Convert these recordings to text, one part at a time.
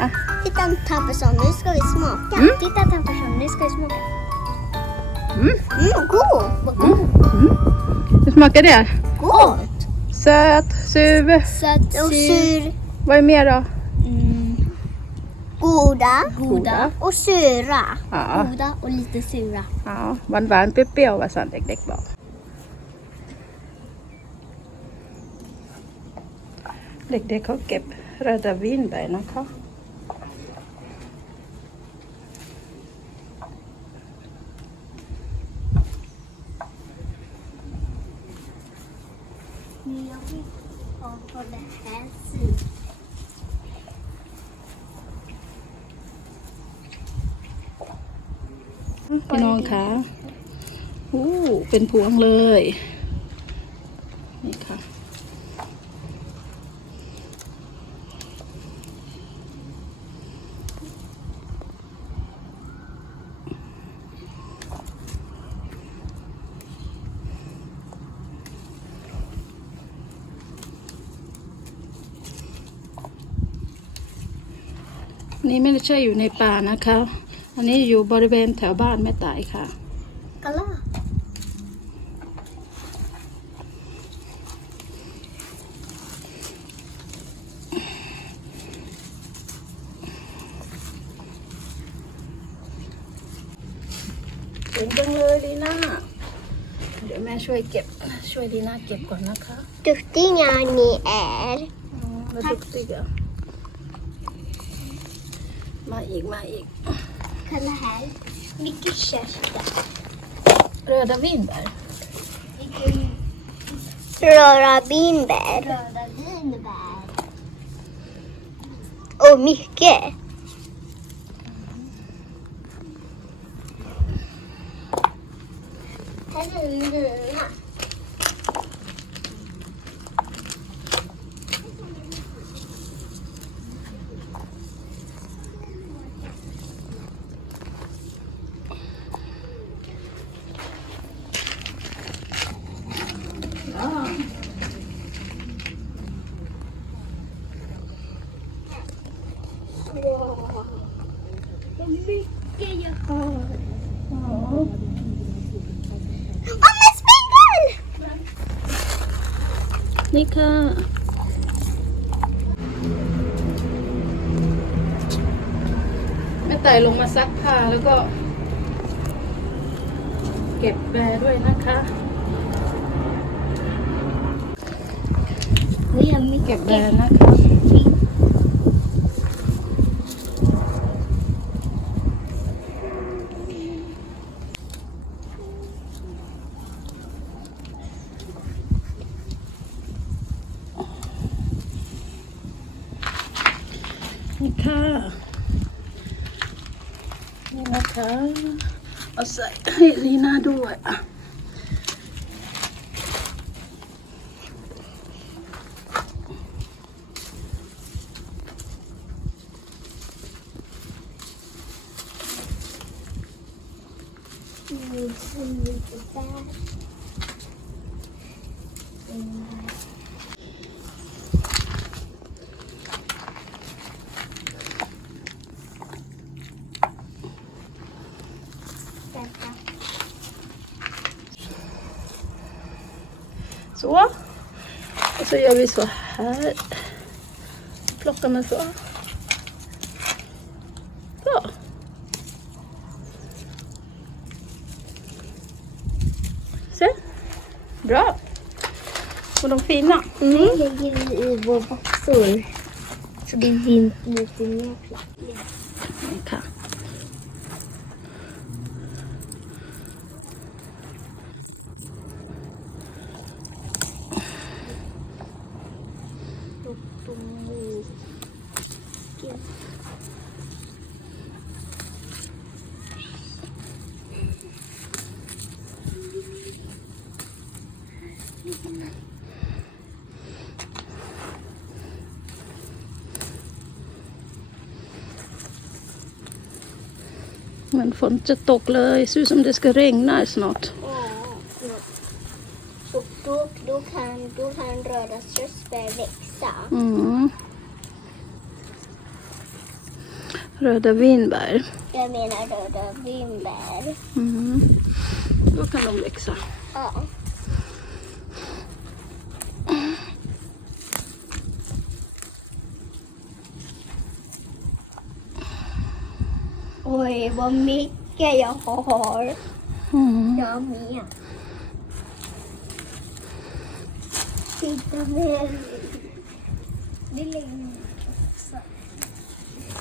Ah. Titta Tampersson, nu ska vi smaka. Mm. Titta Tampersson, nu ska vi smaka. Mm. Mm, god! Vad god! Mm. Mm. Hur smakar det? Gott! Söt, sur. Söt, och sur. Vad är mer då? Mm. Goda, Goda och sura. Ja. Goda och lite sura. Ja, vann-vann pippi och vad sånt riktigt bra. Lägg det kocket röda vinbären och พี่น้องคะ อู้ เป็นพวงเลย นี่ค่ะนี่ไม่ใช่อยู่ในป่านะคะ อันนี้อยู่บริเวณแถวบ้านแม่ตายค่ะกะล่าเจังเลยดีน่าเดี๋ยวแม่ช่วยเก็บ ช่วยดีน่าเก็บก่อนนะคะ Duktig าน n i แ r Ha, d ุ k กติ ja. มาอีกมาอีก Kolla här. Mycket körsbär. Röda vinbär. Röda vinbär. Och mycket. Här är mina. Oh, my spindle! Nika. แม่ไต่ลงมาซักผ้าแล้วก็ เก็บแบด้วยนะคะเฮ้ยยังไม่เก็บแบนะคะค่ะนี่นะคะเอาใส่ให้ลีน่าด้วยอะอืมอืมอืม så gör vi så här. Plockar man så. Så. Se. Bra. Och de fina. Nu mm. mm. lägger i vår boxor. Så det finns lite mer plats. Men det ser ut som det ska regna snart. Och då, då, kan, då kan röda körsbär växa. Mm. Röda vinbär. Jag menar röda vinbär. Mm. Då kan de växa. Ja. Oj, vad mycket jag har. Mm. Jag med. Titta, det ligger...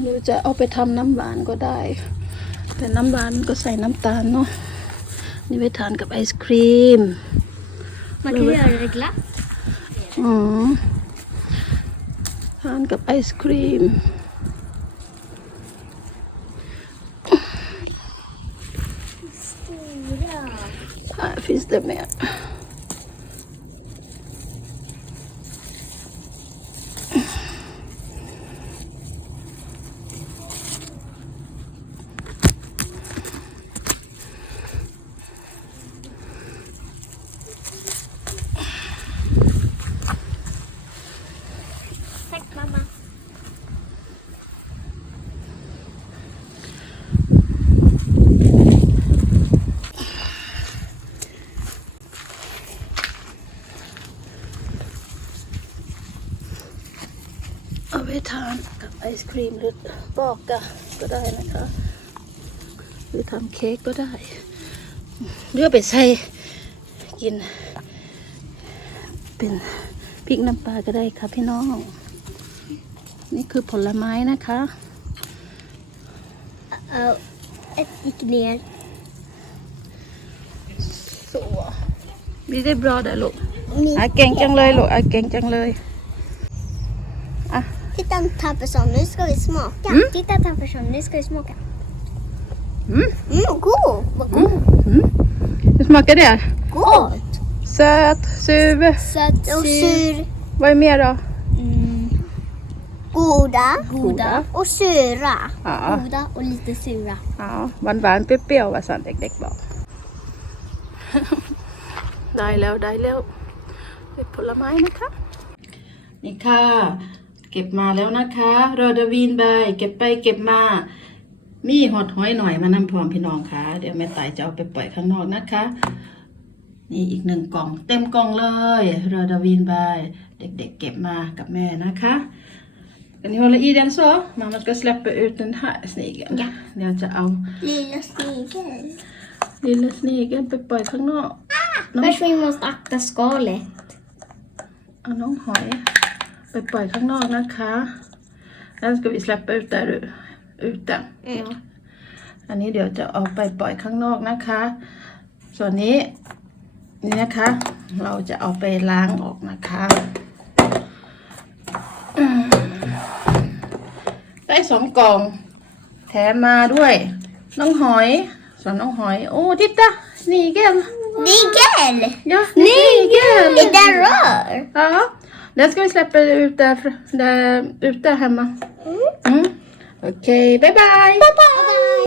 หรือจะเอาไปทำน้ำหวานก็ได้ แต่น้ำหวานก็ใส่น้ำตาลเนาะ นี่ไปทานกับไอศครีม มาที่อะไรกละอืม ทานกับไอศครีม ฟิสเดเมียทานกับไอศครีมหรือบอกกะก็ได้นะคะ หรือทำเค้กก็ได้เรือไปใส่กิน เป็นพริกน้ำปลาก็ได้ค่ะพี่น้อง นี่คือผลไม้นะคะ เอาอีกเนียนสวยมีได้บรอดอะลูกอาเก่งจังเลยลูกอาเก่งจังเลย Titta Tapperson, nu ska vi smaka. Mm. Titta Tapperson, nu ska vi smaka. Mm. Mm, god! Vad god! Mm. mm. Hur smakar det? Gott! Söt, sur. Söt och sur. Vad är mer då? Mm. Goda, Goda och sura. Ja. Goda och lite sura. Ja, man vann Pippi och vad sånt riktigt Nika! เก็บมาแล้วนะคะรอดวีนใบเก็บไปเก็บมา มีหอดห้อยหน่อยมานำพร้อมพี่น้องค่ะเดี๋ยวแม่ตายจะเอาไปปล่อยข้างนอกนะคะ นี่อีกหนึ่งกล่องเต็มกล่องเลยรอดวีนใบเด็กๆเก็บมากับแม่นะคะอันนี้เรา a ี d ดน så? m a m m า ska släppa ut den น ä ่าสี่กันเดี๋ยวจะเอา i l ล a ส n i g e น l i ล l a snigel, p e ล p a ป a ่ n ย a อ no. Först v อ måste ะ k t อ skalet. Ja, อ å g o n ไปปล่อยข้างนอกนะคะ แล้วก็ไป släppa ut där ute อันนี้เดี๋ยวจะออกไปปล่อยข้างนอกนะคะ ส่วนนี้นี่นะคะเราจะเอาไปล้างออกนะคะ ได้สองกล่องแถมมาด้วย น้องหอยส่วนน้องหอยโอ้ทิตตาสนี่เกล n i นี่ j ก s n นี่ l I den r ö อ Ja. Den ska vi släppa ut där, där ute hemma. Mm. mm. Okej, okay, bye bye! bye, bye. bye, bye.